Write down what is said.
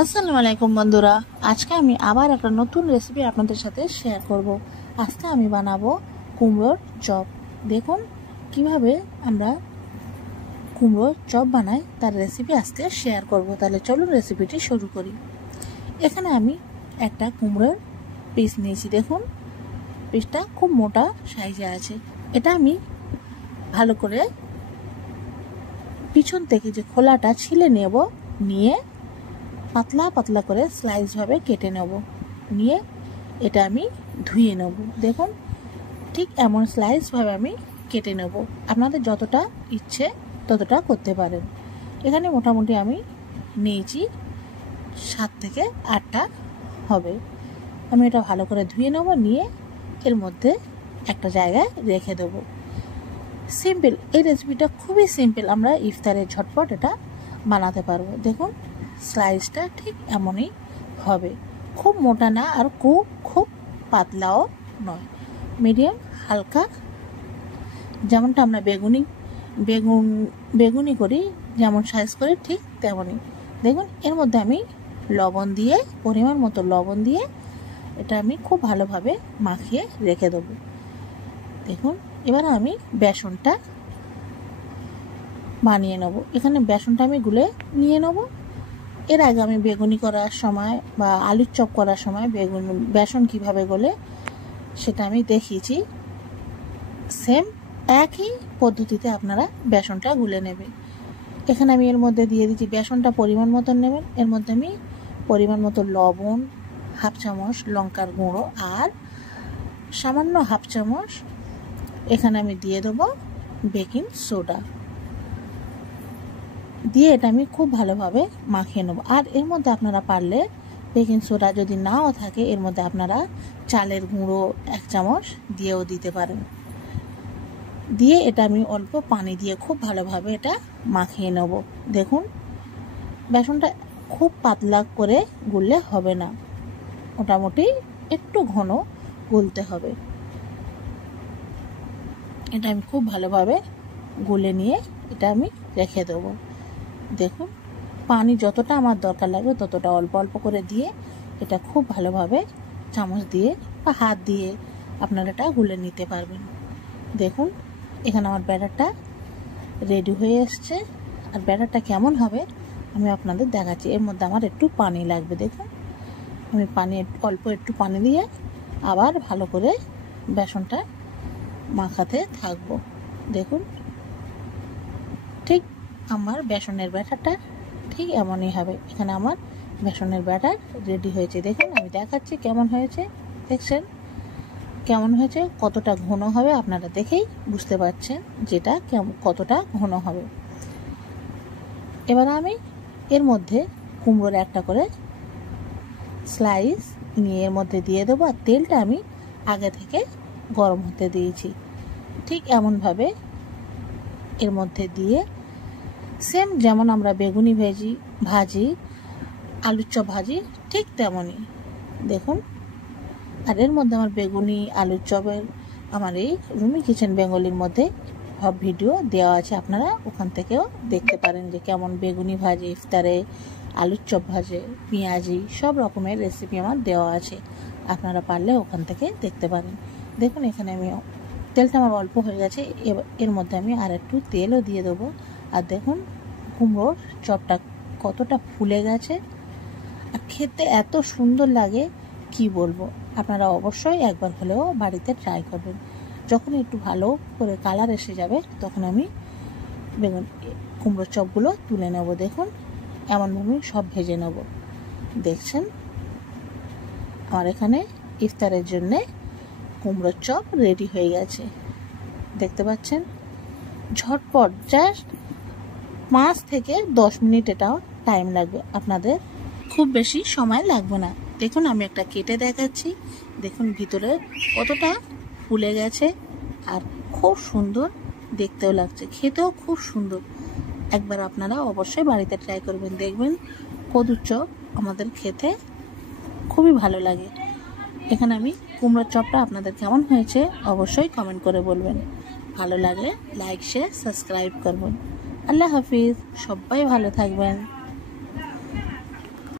আসসালামু আলাইকুম বন্ধুরা, আজকে আমি আবার একটা নতুন রেসিপি আপনাদের সাথে শেয়ার করব। আজকে আমি বানাবো কুমড়োর চপ। দেখুন কিভাবে আমরা কুমড়োর চপ বানাই তার রেসিপি আজকে শেয়ার করব। তাহলে চলুন রেসিপিটি শুরু করি। এখানে আমি একটা কুমড়োর পিস নিয়েছি। দেখুন পিসটা খুব মোটা সাইজে আছে। এটা আমি ভালো করে পিছন থেকে যে খোলাটা ছিলে নেব, নিয়ে পাতলা পাতলা করে স্লাইস ভাবে কেটে নেব, নিয়ে এটা আমি ধুয়ে নেব। দেখুন ঠিক এমন স্লাইস ভাবে আমি কেটে নেব। আপনাদের যতটা ইচ্ছে ততটা করতে পারেন। এখানে মোটামুটি আমি নিয়েছি 7 থেকে 8টা হবে। আমি এটা ভালো করে ধুয়ে নেব, নিয়ে এর মধ্যে একটা জায়গায় রেখে দেব। সিম্পল এই রেসিপিটা খুবই সিম্পল, আমরা ইফতারে ঝটপট এটা বানাতে পারবো। দেখুন স্লাইসটা ঠিক এমনই হবে, খুব মোটা না আর খুব পাতলাও নয়, মিডিয়াম হালকা, যেমনটা আমরা বেগুনি করি যেমন সাইজ করি ঠিক তেমনই। দেখুন এর মধ্যে আমি লবণ দিয়ে, পরিমাণ মতো লবণ দিয়ে এটা আমি খুব ভালোভাবে মাখিয়ে রেখে দেবো। দেখুন এবার আমি বেসনটা বানিয়ে নেব। এখানে বেসনটা আমি গুলে নিয়ে নেব। এর আগে আমি বেগুনি করার সময় বা আলুর চপ করার সময় বেসন কিভাবে গলে সেটা আমি দেখিয়েছি। সেম একই পদ্ধতিতে আপনারা বেসনটা গুলে নেবেন। এখানে আমি এর মধ্যে দিয়ে দিচ্ছি, বেসনটা পরিমাণ মতন নেবেন। এর মধ্যে আমি পরিমাণ মতো লবণ, হাফ চামচ লঙ্কার গুঁড়ো আর সামান্য হাফ চামচ এখানে আমি দিয়ে দেবো বেকিং সোডা, দিয়ে এটা আমি খুব ভালোভাবে মাখিয়ে নেব। আর এর মধ্যে আপনারা পারলে বেকিং সোডা যদি নাও থাকে, এর মধ্যে আপনারা চালের গুঁড়ো 1 চামচ দিয়েও দিতে পারেন। দিয়ে এটা আমি অল্প পানি দিয়ে খুব ভালোভাবে এটা মাখিয়ে নেব। দেখুন বেসনটা খুব পাতলা করে গুললে হবে না, মোটামুটি একটু ঘন গুলতে হবে। এটা আমি খুব ভালোভাবে গুলে নিয়ে এটা আমি রেখে দেবো। দেখুন পানি যতটা আমার দরকার লাগবে ততটা অল্প অল্প করে দিয়ে এটা খুব ভালোভাবে চামচ দিয়ে বা হাত দিয়ে আপনারা এটা গুলে নিতে পারবেন। দেখুন এখানে আমার ব্যাটারটা রেডি হয়ে এসছে। আর ব্যাটারটা কেমন হবে আমি আপনাদের দেখাচ্ছি। এর মধ্যে আমার একটু পানি লাগবে। দেখুন আমি অল্প একটু পানি দিয়ে আবার ভালো করে বেসনটা মাখাতে থাকবো। দেখুন ঠিক আমার বেসনের ব্যাটারটা ঠিক এমনই হবে। এখানে আমার বেসনের ব্যাটার রেডি হয়েছে। দেখুন আমি দেখাচ্ছি কেমন হয়েছে। দেখছেন কেমন হয়েছে, কতটা ঘন হবে আপনারা দেখেই বুঝতে পারছেন যেটা কতটা ঘন হবে। এবার আমি এর মধ্যে কুমড়োর একটা করে স্লাইস নিয়ে এর মধ্যে দিয়ে দেবো। আর তেলটা আমি আগে থেকে গরম হতে দিয়েছি। ঠিক এমনভাবে এর মধ্যে দিয়ে সেম যেমন আমরা বেগুনি ভাজি আলুর চপ ভাজি ঠিক তেমনই। দেখুন আর এর মধ্যে আমার বেগুনি আলুর চপের আমার এই রুমি কিচেন বেঙ্গলির মধ্যে সব ভিডিও দেওয়া আছে, আপনারা ওখান থেকেও দেখতে পারেন যে কেমন বেগুনি ভাজি ইফতারে, আলুর চপ ভাজে, পেঁয়াজি সব রকমের রেসিপি আমার দেওয়া আছে, আপনারা পারলে ওখান থেকে দেখতে পারেন। দেখুন এখানে আমি তেলটা আমার অল্প হয়ে গেছে, এর মধ্যে আমি আর একটু তেলও দিয়ে দেবো। আর দেখুন কুমড়োর চপটা কতটা ফুলে গেছে আর খেতে এত সুন্দর লাগে কি বলবো। আপনারা অবশ্যই একবার হলেও বাড়িতে ট্রাই করবেন। যখন একটু ভালো করে কালার এসে যাবে তখন আমি কুমড়োর চপগুলো তুলে নেব। দেখুন এমনভাবে সব ভেজে নেব। দেখছেন আমার এখানে ইফতারের জন্যে কুমড়োর চপ রেডি হয়ে গেছে। দেখতে পাচ্ছেন ঝটপট, জাস্ট 5 থেকে 10 মিনিট এটাও টাইম লাগবে, আপনাদের খুব বেশি সময় লাগবে না। দেখুন আমি একটা কেটে দেখাচ্ছি। দেখুন ভিতরে কতটা ফুলে গেছে আর খুব সুন্দর দেখতেও লাগছে, খেতেও খুব সুন্দর। একবার আপনারা অবশ্যই বাড়িতে ট্রাই করবেন, দেখবেন কদুর চপ আমাদের খেতে খুবই ভালো লাগে। এখানে আমি কুমড়োর চপটা আপনাদের কেমন হয়েছে অবশ্যই কমেন্ট করে বলবেন। ভালো লাগলে লাইক শেয়ার সাবস্ক্রাইব করবেন। আল্লাহ হাফিজ, সবাই ভালো থাকবেন।